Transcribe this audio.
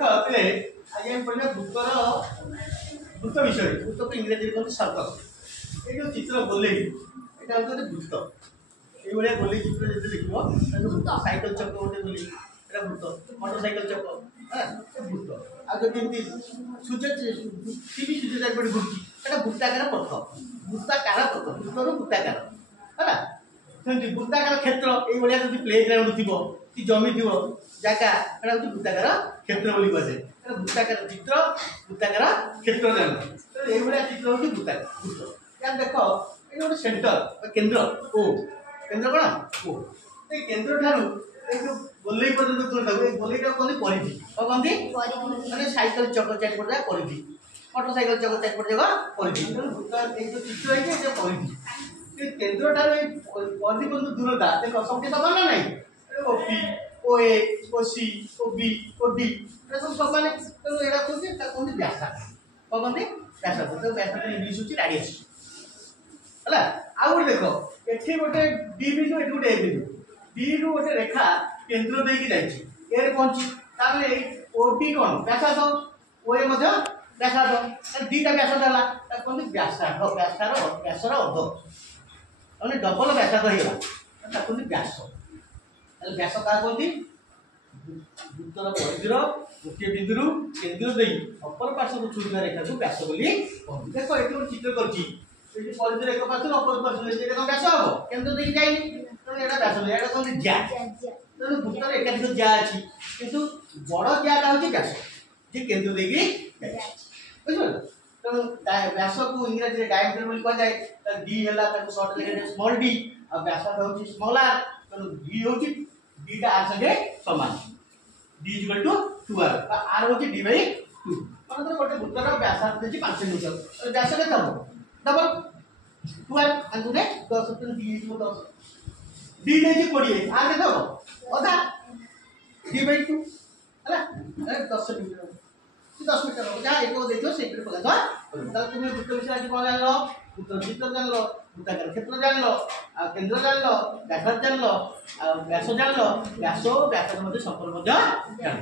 देख ए आज हम पढ़ा वृत्तर वृत्त विषय वृत्त को इंग्रेजी कहते सर्कस। ये जो चित्र गोले यहाँ हूँ वृत्त ये गोले चित्र जो देख साइकेल चक गोटे गोली एटा वृत्त मोटरसाइकेल चक है वृत्त आज सूर्य टीवी सूर्य चारिपटे घूर्ची एटा वृत्ताकार पथ वृत्ताकार पथ वृत्तर वृत्ताकार है सेमती वृत्ताकार क्षेत्र ये जब प्ले ग्राउंड थी कि जमी थी जगह एटा हूँ वृत्ताकार क्षेत्र बोली कहुए वृत्ताकार चित्र वृत्ताकार क्षेत्र जान तो ये चित्र हूँ वृत्ताकार वृत्त या देख ये गोटे सेंटर केन्द्र ओ केन्द्र कौन ओ ये केन्द्र ठारू जो गोलई पर्यटन दूर गोलईटा कहते परिधि कौन कहते मैंने साइकेल चक चारिपट जाए परिधि मोटरसाइकेल चक चारिपट जाक परिधि जो चित्र है परिधि केन्द्र ठारू परिधि पर्यटन दूरता देख संख्या समान ना नहीं ओपी ओ ए ओ सी ओ बी ओ डी सब समान तेणु यहाँ कहते व्यासार्ध कौन कहते व्यासार्ध तो व्यासार्ध इंग्लीश हूँ रेडियस है आउ गोटे देख एठी गोटे डी बिंदु एठी गोटे ए बिंदु डी रु गोटे रेखा केन्द्र देकी जाइछि ए रे पहुंची ताले ओडी कोन व्यासार्ध ओ ए मध्य व्यासार्ध दीटा व्यासार्ध हला कोन व्यासार्ध व्यासर अर्ध माने डबल व्यासार्ध हेला ता कोन व्यास ताले व्यास का कोन वृत्तर परिधिर गोटे बिंदु केन्द्र देई अपर पार्श्व छुटा रेखा को व्यास बोली कहू देखो एठी गोटे चित्र करछि एठी परिधिर एक पार्श्व अपर पार्श्व एठी कोन व्यास हो केन्द्र देकी जाइनि तो एटा व्यास बोली एटा कोन ज्या तेणु वृत्तर एकाधिक ज्या अच्छी किंतु बड़ ज्याटा हूँ व्यास जी केन्द्र देगी बुझे तेणु व्यास को इंग्राजी डायमीटर बोली कहुए डी है सर्ट लिखे स्मॉल डी और व्यासार्ध हूँ स्मॉल आर तेणु डी हूँ डीटा आर संगे सामान डी इक्वल टू 2r आर हूँ डी बाई 2 मतलब गोटे वृत्तर व्यासार्ध देती 5 मीटर व्यास के डबल 2r आंतु 10 डी 10 डी देती 20 आर देखो अधा डी बाई 2 है 10 मीटर 10 मीटर जहाँ एक देखो से पका तुम वृत्त विषय आज कौन जान वृत्तर चित्र जान वृत्ताकार क्षेत्र जान केन्द्र जान व्यासार्ध जान व्यास जान व्यास व्यासार्ध संपर्क जान